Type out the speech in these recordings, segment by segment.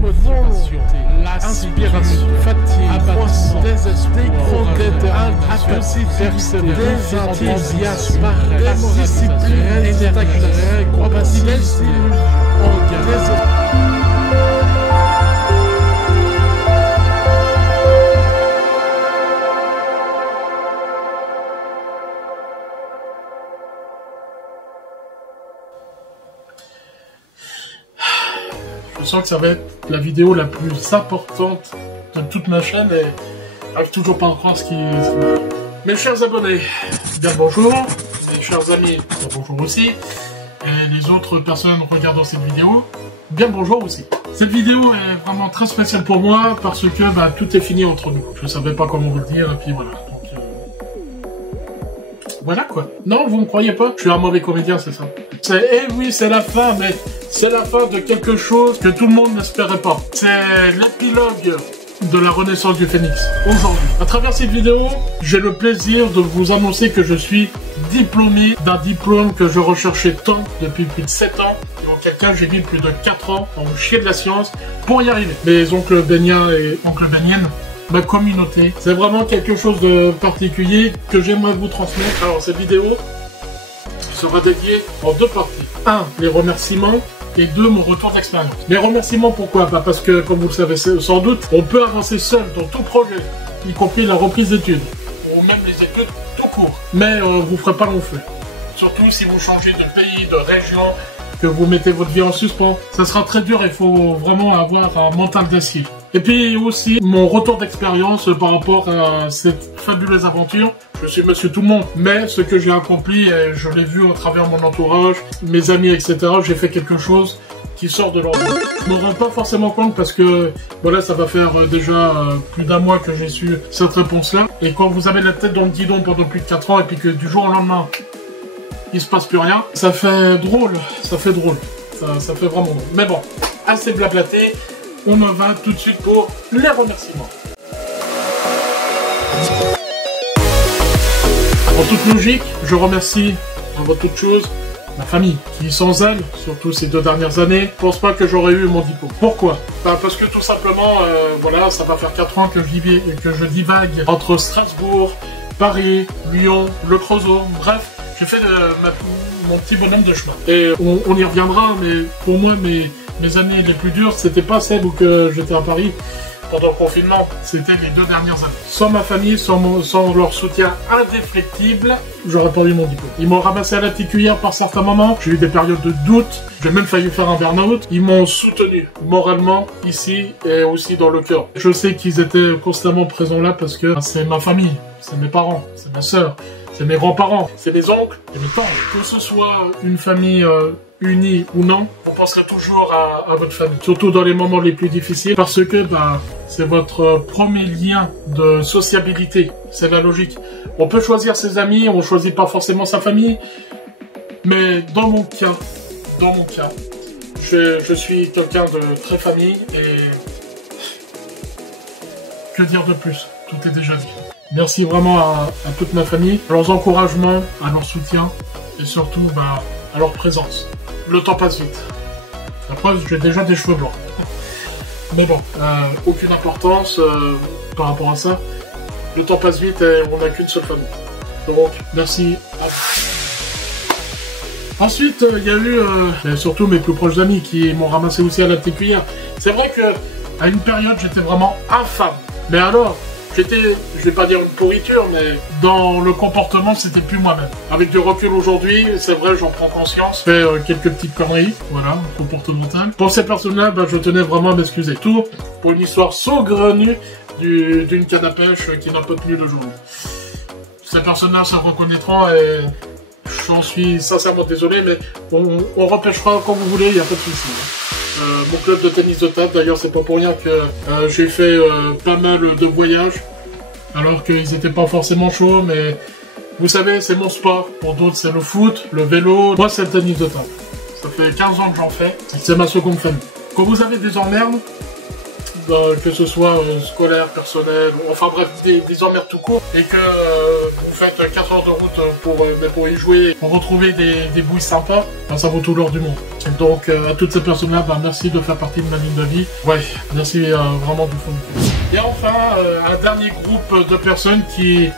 motivation, l'inspiration, fatigue, abattement, déconquête, incapacité, désenthousiasme, discipline, discipline, compatibilité, je sens que ça va être la vidéo la plus importante de toute ma chaîne et j'arrive toujours pas à croire ce qui m'arrive. Mes chers abonnés, bien bonjour. Mes chers amis, bien bonjour aussi. Et les autres personnes regardant cette vidéo, bien bonjour aussi. Cette vidéo est vraiment très spéciale pour moi parce que tout est fini entre nous. Je savais pas comment vous le dire et puis voilà. Voilà quoi. Non, vous me croyez pas? Je suis un mauvais comédien, c'est ça. Eh oui, c'est la fin, mais c'est la fin de quelque chose que tout le monde n'espérait pas. C'est l'épilogue de la renaissance du Phénix, aujourd'hui. À travers cette vidéo, j'ai le plaisir de vous annoncer que je suis diplômé d'un diplôme que je recherchais tant depuis plus de 7 ans. Et auquel cas, j'ai mis plus de 4 ans en chier de la science pour y arriver. Mes oncles Bénien et oncle Bénienne, ma communauté. C'est vraiment quelque chose de particulier que j'aimerais vous transmettre. Alors cette vidéo sera dédiée en 2 parties. 1, les remerciements, et 2, mon retour d'expérience. Les remerciements, pourquoi? Parce que, comme vous le savez sans doute, on peut avancer seul dans tout projet, y compris la reprise d'études, ou même les études tout court. Mais vous ferez pas long feu. Surtout si vous changez de pays, de région, que vous mettez votre vie en suspens. Ça sera très dur, il faut vraiment avoir un mental d'acier. Et puis aussi, mon retour d'expérience par rapport à cette fabuleuse aventure. Je suis monsieur tout le monde, mais ce que j'ai accompli, et je l'ai vu au travers de mon entourage, mes amis, etc., j'ai fait quelque chose qui sort de l'ordre. Je me rends pas forcément compte parce que, voilà, ça va faire déjà plus d'un mois que j'ai su cette réponse-là. Et quand vous avez la tête dans le guidon pendant plus de 4 ans et puis que du jour au lendemain, il se passe plus rien, ça fait drôle, ça fait drôle. Ça fait vraiment drôle. Mais bon, assez blablaté. On en va tout de suite pour les remerciements. En toute logique, je remercie avant toute chose ma famille, qui sans elle, surtout ces 2 dernières années, ne pense pas que j'aurais eu mon diplôme. Pourquoi? Parce que tout simplement, voilà, ça va faire 4 ans que je divague entre Strasbourg, Paris, Lyon, Le Creusot, bref, j'ai fait mon petit bonhomme de chemin. Et on y reviendra, mais pour moi, mes années les plus dures, c'était pas celles où j'étais à Paris pendant le confinement, c'était les 2 dernières années. Sans ma famille, sans leur soutien indéfectible, j'aurais pas eu mon diplôme. Ils m'ont ramassé à la petite cuillère par certains moments, j'ai eu des périodes de doute, j'ai même failli faire un burn-out. Ils m'ont soutenu moralement, ici et aussi dans le cœur. Je sais qu'ils étaient constamment présents là parce que c'est ma famille, c'est mes parents, c'est ma sœur, c'est mes grands-parents, c'est mes oncles et mes tantes. Que ce soit une famille unie ou non, on pensera toujours à votre famille. Surtout dans les moments les plus difficiles, parce que c'est votre premier lien de sociabilité. C'est la logique. On peut choisir ses amis, on choisit pas forcément sa famille, mais dans mon cas, je suis quelqu'un de très famille et que dire de plus? Tout est déjà dit. Merci vraiment à toute ma famille, à leurs encouragements, à leur soutien et surtout à leur présence. Le temps passe vite. La preuve, j'ai déjà des cheveux blancs. Mais bon, aucune importance par rapport à ça. Le temps passe vite et on n'a qu'une seule famille. Donc, merci à vous. Ensuite, il y a eu surtout mes plus proches amis qui m'ont ramassé aussi à la petite cuillère. C'est vrai que à une période, j'étais vraiment infâme. Mais alors, j'étais, je vais pas dire une pourriture, mais dans le comportement, c'était plus moi-même. Avec du recul aujourd'hui, c'est vrai, j'en prends conscience. Je fais quelques petites conneries, voilà, comportementales. Pour ces personnes-là, je tenais vraiment à m'excuser. Tout pour une histoire saugrenue d'une canne à pêche qui n'a pas tenu le jour. Ces personnes-là se reconnaîtront et j'en suis sincèrement désolé, mais on repêchera quand vous voulez, il n'y a pas de souci. Mon club de tennis de table, d'ailleurs c'est pas pour rien que j'ai fait pas mal de voyages, alors qu'ils n'étaient pas forcément chauds, mais vous savez, c'est mon sport. Pour d'autres c'est le foot, le vélo, moi c'est le tennis de table. Ça fait 15 ans que j'en fais, c'est ma seconde famille. Quand vous avez des emmerdes, que ce soit scolaire, personnel, enfin bref, des emmerdes tout court, et que vous faites 4 heures de route pour y jouer, pour retrouver des bouilles sympas, ben, ça vaut tout l'or du monde. Et donc à toutes ces personnes-là, ben, merci de faire partie de ma ligne de vie. Ouais, merci vraiment du fond du cœur. Et enfin, un dernier groupe de personnes qui...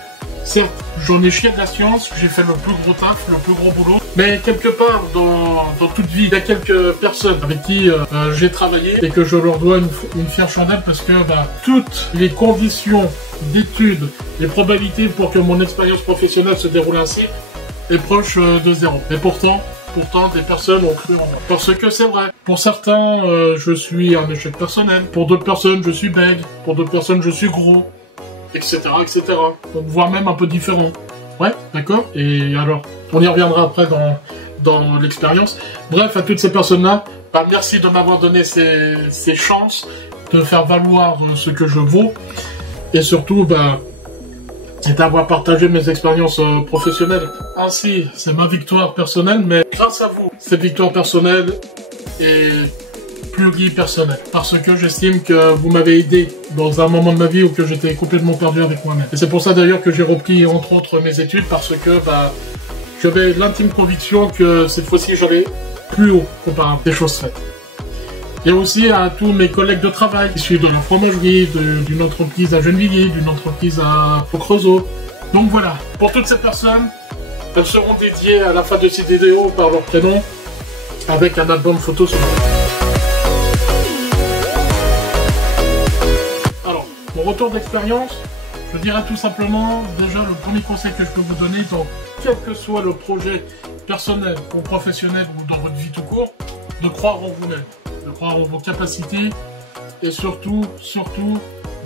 Certes, j'en ai chié de la science, j'ai fait le plus gros taf, le plus gros boulot, mais quelque part dans toute vie, il y a quelques personnes avec qui j'ai travaillé et que je leur dois une fière chandelle parce que bah, toutes les conditions d'études, les probabilités pour que mon expérience professionnelle se déroule ainsi est proche de zéro. Et pourtant, des personnes ont cru en moi. Parce que c'est vrai. Pour certains, je suis un échec personnel. Pour d'autres personnes, je suis bègue. Pour d'autres personnes, je suis gros. Etc., etc. Donc, voire même un peu différent. Ouais, d'accord. Et alors, on y reviendra après dans l'expérience. Bref, à toutes ces personnes-là, bah, merci de m'avoir donné ces chances de faire valoir ce que je vaux. Et surtout, bah, c'est d'avoir partagé mes expériences professionnelles. Ainsi, c'est ma victoire personnelle, mais grâce à vous, cette victoire personnelle est pluripersonnelle. Parce que j'estime que vous m'avez aidé dans un moment de ma vie où que j'étais complètement perdu avec moi-même. Et c'est pour ça d'ailleurs que j'ai repris entre autres mes études parce que bah, j'avais l'intime conviction que cette fois-ci j'allais plus haut comparé à des choses faites. Et aussi à tous mes collègues de travail issus de la fromagerie, d'une entreprise à Gennevilliers, d'une entreprise à Creusot. Donc voilà, pour toutes ces personnes, elles seront dédiées à la fin de cette vidéo par leur prénom avec un album photo sur Mon retour d'expérience, je dirais tout simplement, déjà le premier conseil que je peux vous donner, donc quel que soit le projet personnel ou professionnel ou dans votre vie tout court, de croire en vous-même, de croire en vos capacités et surtout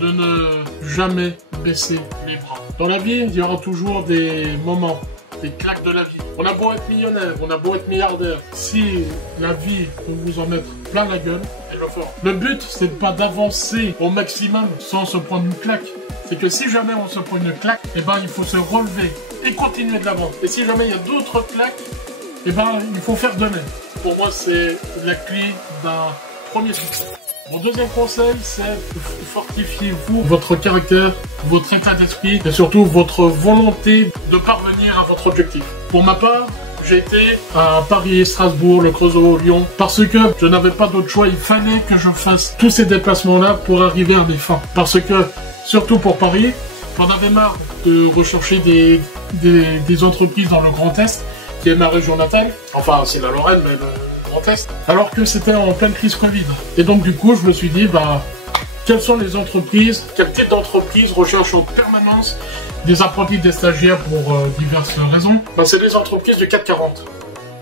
de ne jamais baisser les bras. Dans la vie, il y aura toujours des moments, des claques de la vie. On a beau être millionnaire, on a beau être milliardaire, si la vie peut vous en mettre plein la gueule, le but, c'est pas d'avancer au maximum sans se prendre une claque. C'est que si jamais on se prend une claque, eh ben, il faut se relever et continuer de l'avant. Et si jamais il y a d'autres claques, eh ben, il faut faire de même. Pour moi, c'est la clé d'un premier succès. Mon deuxième conseil, c'est fortifiez-vous votre caractère, votre état d'esprit et surtout votre volonté de parvenir à votre objectif. Pour ma part, j'ai été à Paris, Strasbourg, le Creusot, Lyon, parce que je n'avais pas d'autre choix. Il fallait que je fasse tous ces déplacements-là pour arriver à mes fins. Parce que, surtout pour Paris, j'en avais marre de rechercher des entreprises dans le Grand Est, qui est ma région natale. Enfin, c'est la Lorraine, mais le Grand Est. Alors que c'était en pleine crise Covid. Et donc, du coup, je me suis dit, bah, quelles sont les entreprises, quel type d'entreprise recherche en permanence des apprentis, des stagiaires pour diverses raisons. Ben, c'est des entreprises du CAC 40.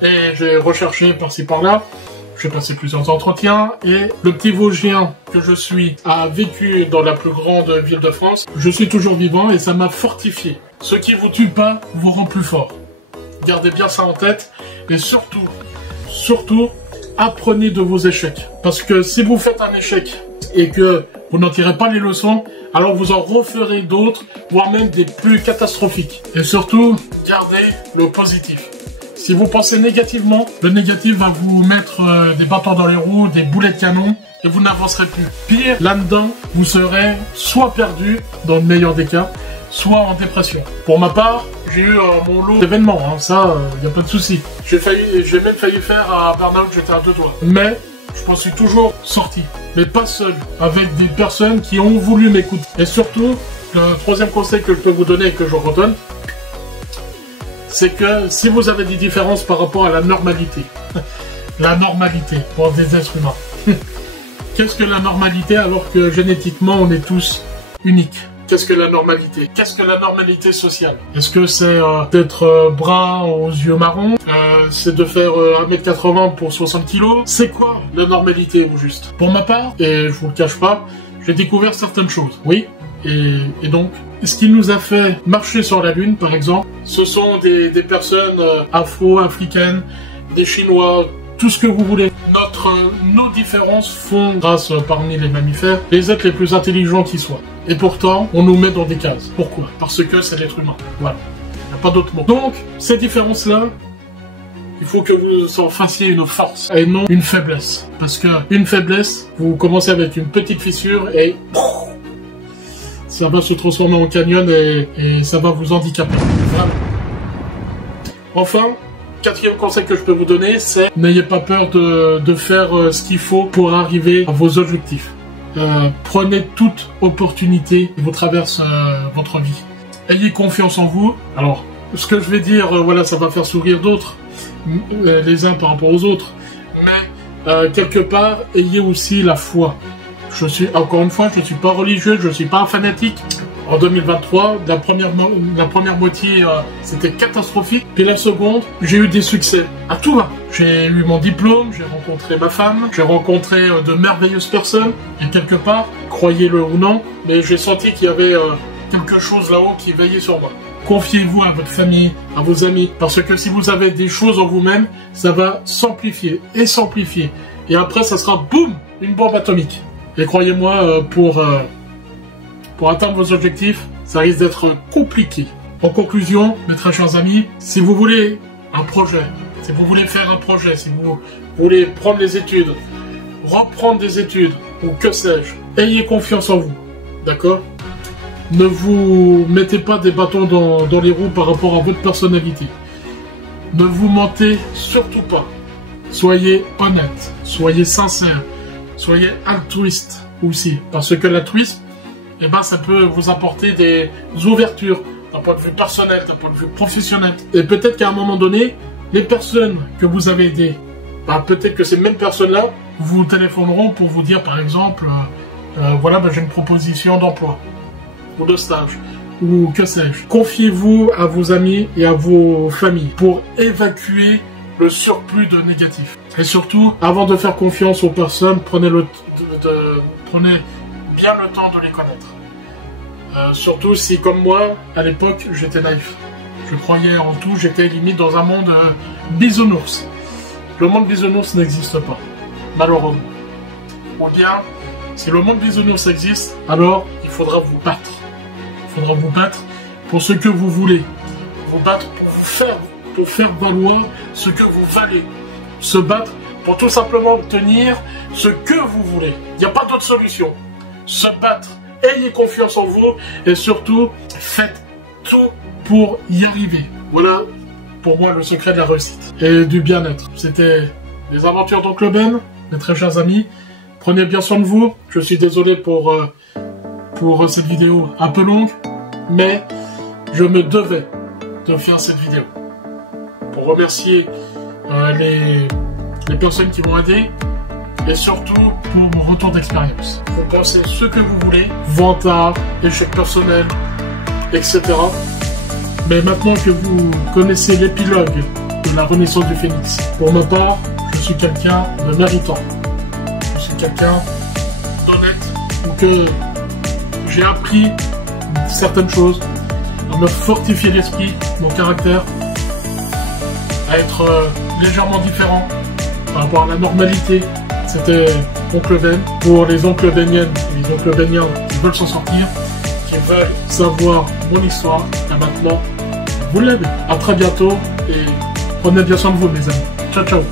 Et j'ai recherché par-ci par-là, j'ai passé plusieurs entretiens, et le petit Vosgien que je suis a vécu dans la plus grande ville de France. Je suis toujours vivant et ça m'a fortifié. Ce qui vous tue pas vous rend plus fort. Gardez bien ça en tête, et surtout, apprenez de vos échecs. Parce que si vous faites un échec et que vous n'en tirez pas les leçons, alors vous en referez d'autres, voire même des plus catastrophiques. Et surtout, gardez le positif. Si vous pensez négativement, le négatif va vous mettre des bâtons dans les roues, des boulets de canon, et vous n'avancerez plus. Pire, là-dedans, vous serez soit perdu, dans le meilleur des cas, soit en dépression. Pour ma part, j'ai eu mon lot d'événements, hein, ça, y a pas de souci. J'ai même failli faire un burn-out, j'étais à 2 doigts. Mais je m'en suis toujours sorti, mais pas seul, avec des personnes qui ont voulu m'écouter. Et surtout, le troisième conseil que je peux vous donner et que je redonne, c'est que si vous avez des différences par rapport à la normalité, la normalité pour des êtres humains, qu'est-ce que la normalité alors que génétiquement on est tous uniques? Qu'est-ce que la normalité? Qu'est-ce que la normalité sociale? Est-ce que c'est d'être brun aux yeux marrons? C'est de faire 1m80 pour 60 kg? C'est quoi la normalité au juste? Pour ma part, et je vous le cache pas, j'ai découvert certaines choses. Oui, et donc, ce qui nous a fait marcher sur la Lune, par exemple, ce sont des personnes afro-africaines, des Chinois, tout ce que vous voulez. Nos différences font, grâce parmi les mammifères, les êtres les plus intelligents qui soient. Et pourtant, on nous met dans des cases. Pourquoi? Parce que c'est l'être humain. Voilà. Il n'y a pas d'autre mot. Donc, ces différences-là, il faut que vous en fassiez une force et non une faiblesse. Parce que une faiblesse, vous commencez avec une petite fissure et ça va se transformer en canyon et ça va vous handicaper. Voilà. Enfin, quatrième conseil que je peux vous donner, c'est n'ayez pas peur de faire ce qu'il faut pour arriver à vos objectifs. Prenez toute opportunité qui vous traverse votre vie. Ayez confiance en vous. Alors, ce que je vais dire, voilà, ça va faire sourire d'autres, les uns par rapport aux autres. Mais quelque part, ayez aussi la foi. Encore une fois, je ne suis pas religieux, je ne suis pas un fanatique. En 2023, la première moitié, c'était catastrophique. Puis la seconde, j'ai eu des succès à tout va. J'ai eu mon diplôme, j'ai rencontré ma femme, j'ai rencontré de merveilleuses personnes. Et quelque part, croyez-le ou non, mais j'ai senti qu'il y avait quelque chose là-haut qui veillait sur moi. Confiez-vous à votre famille, à vos amis, parce que si vous avez des choses en vous-même, ça va s'amplifier et s'amplifier. Et après, ça sera boum, une bombe atomique. Et croyez-moi, pour atteindre vos objectifs, ça risque d'être compliqué. En conclusion, mes très chers amis, si vous voulez un projet, si vous voulez faire un projet, si vous voulez prendre des études, reprendre des études, ou que sais-je, ayez confiance en vous, d'accord? Ne vous mettez pas des bâtons dans les roues par rapport à votre personnalité. Ne vous mentez surtout pas. Soyez honnête, soyez sincère, soyez altruiste aussi, parce que l'altruisme, eh ben, ça peut vous apporter des ouvertures d'un point de vue personnel, d'un point de vue professionnel. Et peut-être qu'à un moment donné, les personnes que vous avez aidées, ben, peut-être que ces mêmes personnes-là vous téléphoneront pour vous dire, par exemple, voilà, ben, j'ai une proposition d'emploi ou de stage, ou que sais-je. Confiez-vous à vos amis et à vos familles pour évacuer le surplus de négatif. Et surtout, avant de faire confiance aux personnes, prenez bien le temps de les connaître. Surtout si, comme moi, à l'époque, j'étais naïf. Je croyais en tout, j'étais limite dans un monde bisounours. Le monde bisounours n'existe pas, malheureusement. Ou bien, si le monde bisounours existe, alors il faudra vous battre. Il faudra vous battre pour ce que vous voulez. Vous battre pour faire valoir ce que vous valez. Se battre pour tout simplement obtenir ce que vous voulez. Il n'y a pas d'autre solution. Se battre, ayez confiance en vous et surtout, faites tout pour y arriver. Voilà, pour moi, le secret de la réussite et du bien-être. C'était les aventures d'Oncle Ben, mes très chers amis. Prenez bien soin de vous. Je suis désolé pour cette vidéo un peu longue, mais je me devais de faire cette vidéo pour remercier les personnes qui m'ont aidé et surtout pour mon retour d'expérience. Vous pensez ce que vous voulez, vantard, échec personnel, etc. Mais maintenant que vous connaissez l'épilogue de la renaissance du phénix, pour ma part, je suis quelqu'un de méritant. Je suis quelqu'un d'honnête, ou que j'ai appris certaines choses, à me fortifier l'esprit, mon caractère, à être légèrement différent par rapport à la normalité. C'était Oncle Ben. Pour les oncles beniennes et les oncles beniens qui veulent s'en sortir, qui veulent savoir mon histoire, et maintenant, vous l'avez. À très bientôt et prenez bien soin de vous, mes amis. Ciao, ciao.